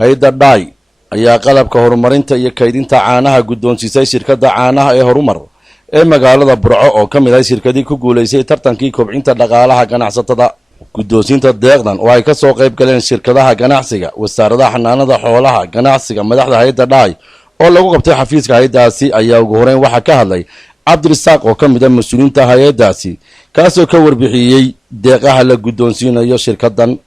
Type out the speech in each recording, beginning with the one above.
hay'adda DAI ayaa qalabka horumarinta iyo kaydinta caanaha guddoonsiisay shirkadda caanaha ee Horumar ee magaalada Burco oo ka mid ah shirkadii ku guuleysay tartankii kobcinta dhaqaalaha ganacsatada. Guddoonsiinta deeqdan oo ay ka soo qayb galeen shirkadaha ganacsiga, wasaaradda xanaanada xoolaha, ganacsiga, madaxda hay'adda DAI oo lagu qabtay xafiiska hay'addaasi ayaa ugu horeyn waxa ka hadlay Cabdirasaaq oo ka mid ah mas'uuliyiinta hay'addaasi kaasoo ka warbixiyay deeqaha la guddoonsiinayo shirkaddan.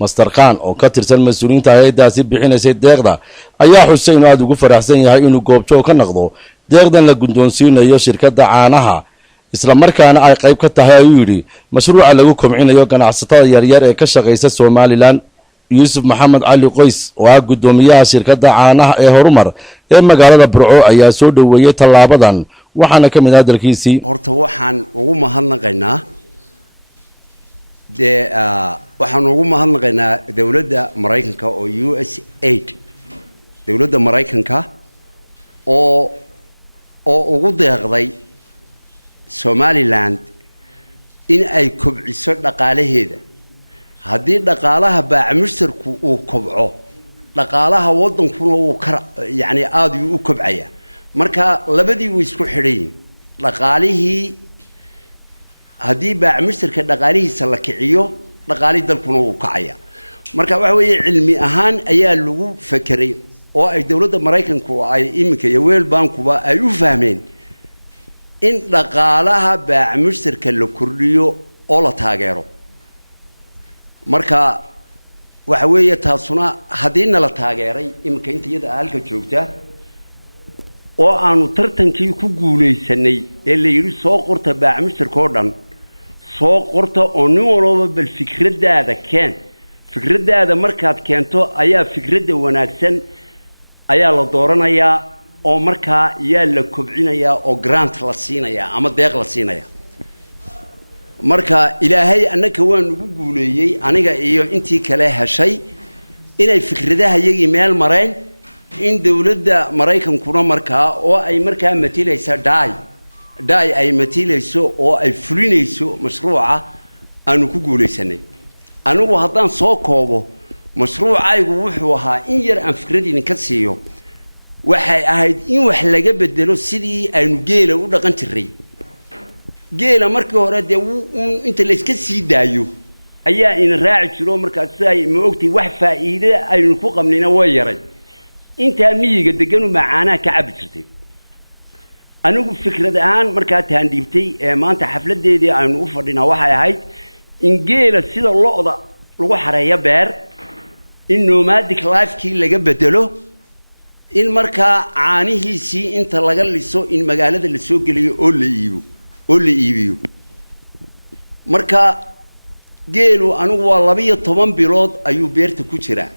Master Khan oo ka tirsan mas'uuliyiinta hay'addaasi bixinaysay deeqda ayaa xusay inuu aad ugu faraxsan yahay inuu goobjoog ka noqdo deeqdan la guddoonsiinayo shirkadda caanaha isla markaana ay qayb ka tahay ayuu yidhi mashruuca lagu kobcinayo ganacsatada yaryar ee ka shaqeysa Somaliland. Yuusuf Maxamed Cali Qoys oo ah guddoomiyaha shirkadda caanaha ee Horumar ee magaalada Burco ayaa soo dhaweeyay tallaabadan waxaana ka mid ah dalkiisii. Horta waxaan ugu mahadnaqaynaa waxaan ugu mahadnaqaynaa dawladda Mareykanka oo USAID dawladda Mareykanka oo ugu deeqday Somaliland in ay kobciso dhaqaalaheeda. haddii dhaqaalaha baacmushtarku uu kobco dhaqaalaha wadankuna uu yani aad u kobcaya. marka labadii way isku xidhayeen. dhaqaalihii haddii baacmushtarka dhaqaalihiisa la kiciyo dhaqaalii dalkuna uu kacaya. marka waxa weeye cilmi ahaan ayaa lagu fakiray oo ay dawladda Mareykanku ay iminka iyo World Bank-kuba ay u fahmeen in dhaqaalaha baacmushtarka la kordhiyo oo la taageero. marka waxa weeye taasuna haddii la taageeray iminka intayada halka joogta oo aanu tartankii ku guuleysanay ee la yiri soo qorta baacmushtarka oo dhan soo qorta oo nin walba bal fikradaada keen. fikradaada markaad keento ayaa fikradda wanaagsan ayaa la dooranayaa oo markaa yaa la kobcinayaa oo grant la siinayaa ama deeq la siinayaa. marka ilaahay annaka waan ugu guuleeyay aniga iyo intii kale heshay inay fikradaha iyagii meel mareen in dawladda Mareykankuna markaa oo ay markaa matilaysa DAI ay matilayso oo ay fulinayso mashruuca aanu ku guuleysanay. anigu haddaan soo koobo mashruucaygu wuxuu ahaa in yar aan fikradiina ka siiyo waxay ahayd in wax laga bedelo sidii aynu geela u dhaqan jiray. geela markii hore dee inta la iska sii daayo ayaa in raaci jiro markaas ay ma ogtay wax faa'iido aynu ku qabnayna way yaray inta miyiga degan macaana ka cabi jirtay. anigu fikrad ahaan markaa taan dhiibtay maanta xafladeedii aynu u fadhinaa waxay ahayd in geela sida lo'da lagu xareeyo beer in nomadic life-kii laga bedelo in markaa caanihiisii inta laga liso in magaalada la soo geliyo oo la iibiyo. marka geelu anigu waa 12 bilood ayuu beerta ku jiraa.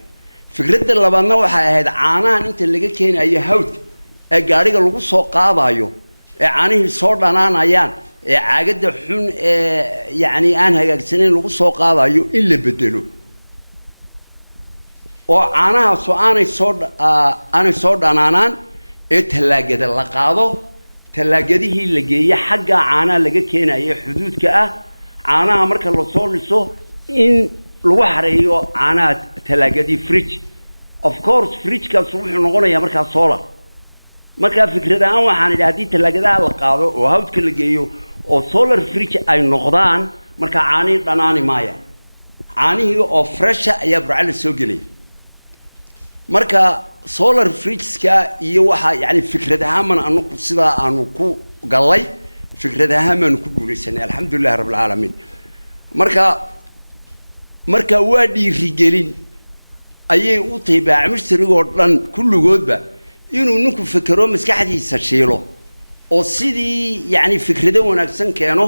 fikradda labaadna waxay ahayd caanahan inta laga keenayo hawdka ee gaariga lagu soo qaadayo ee caanihii soo dhanaanayaan ee caagadda xun ee yani aan hagaagsaneyn lagu soo qaadayo in la bedelo oo caanaha aanay soo dhanaanaan ee talaagada la qaado. talaagadihii la geeyo xagga caanaha laga keenayo xuduudka ah caanaha marka la soo liso in lagu xareeyo caanaha talaagadii fridge. of course fridge-kaas wuxuu noqonayaa markaa solar. marka fikradahan waxaan idhaa haddii talaagadaha la qaado oo hawdka la geeyo oo solar fridge ay noqdaan marka caanihii dhanaani maaya. caanihii oo fresh ayaa Burco la soo gelay. marka solar fridge-ka iyo waxa yani fikradaha man anu sida aanu ku galay fikradaha man ku guuleysanay alxamdulillah rabbil alamin. marka waa dhiirigelin ayay u tahay baacmushtarigoo dhan kulligoodba inuu ninku fikiro maskaxdiisa shiilo oo sidii yani fikrado wanaagsan keeno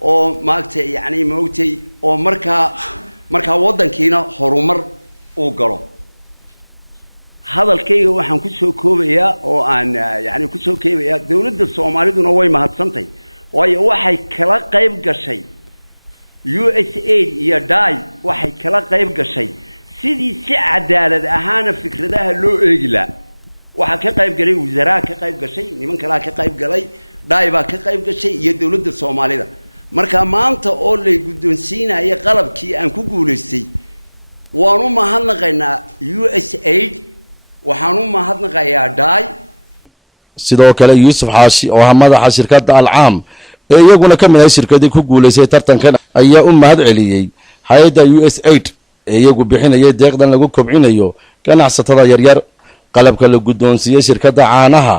oo maagtay yani ma ogtay oo marka wadankiina horumar uu galo. hadalkayga waxaan ku soo koobayaa oo aan yani ku soo koobayaa dawladda Soomaaliduna way mahadsantahay waxay kala qayb gashay USAID iyo DAI waxay kala qayb gashay sidii si cadaalad ahaan fikradaha loo eegi la waxa ka qayb galay wasaaradda ka qayb gashay niman kale ka qayb galay DAI baa ka qayb gashay iyo dawladda Soomaalida marka maanta oo la guddoonsiinaya qalabkii aan ku guuleystay waanu mahadnaqaynaa USAID waxaanu mahadnaqayaa DAI sidoo kale Yuusuf Xaashi oo madaxa shirkadda Alcaam ee iyaguna ka mid ah shirkadii ku guuleysay tartankan ayaa u mahad celiyay hay'adda USAID ee iyagu bixinayay deeqdan lagu kobcinayo ganacsatada yaryar qalabka la guddoonsiiyay shirkadda caanaha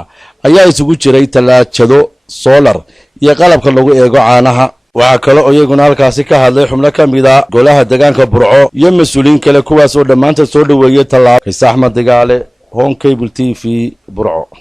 ayaa isugu jiray talaajado solar iyo qalabka lagu eego caanaha waxa kale oo iyaguna halkaasi ka hadlay xubno ka mid ah golaha deegaanka Burco iyo mas'uuliyiin kale kuwaas oo dhamaantood soo dhaweeyay tallaabo Axmed Digaale Home Cable TV Burco.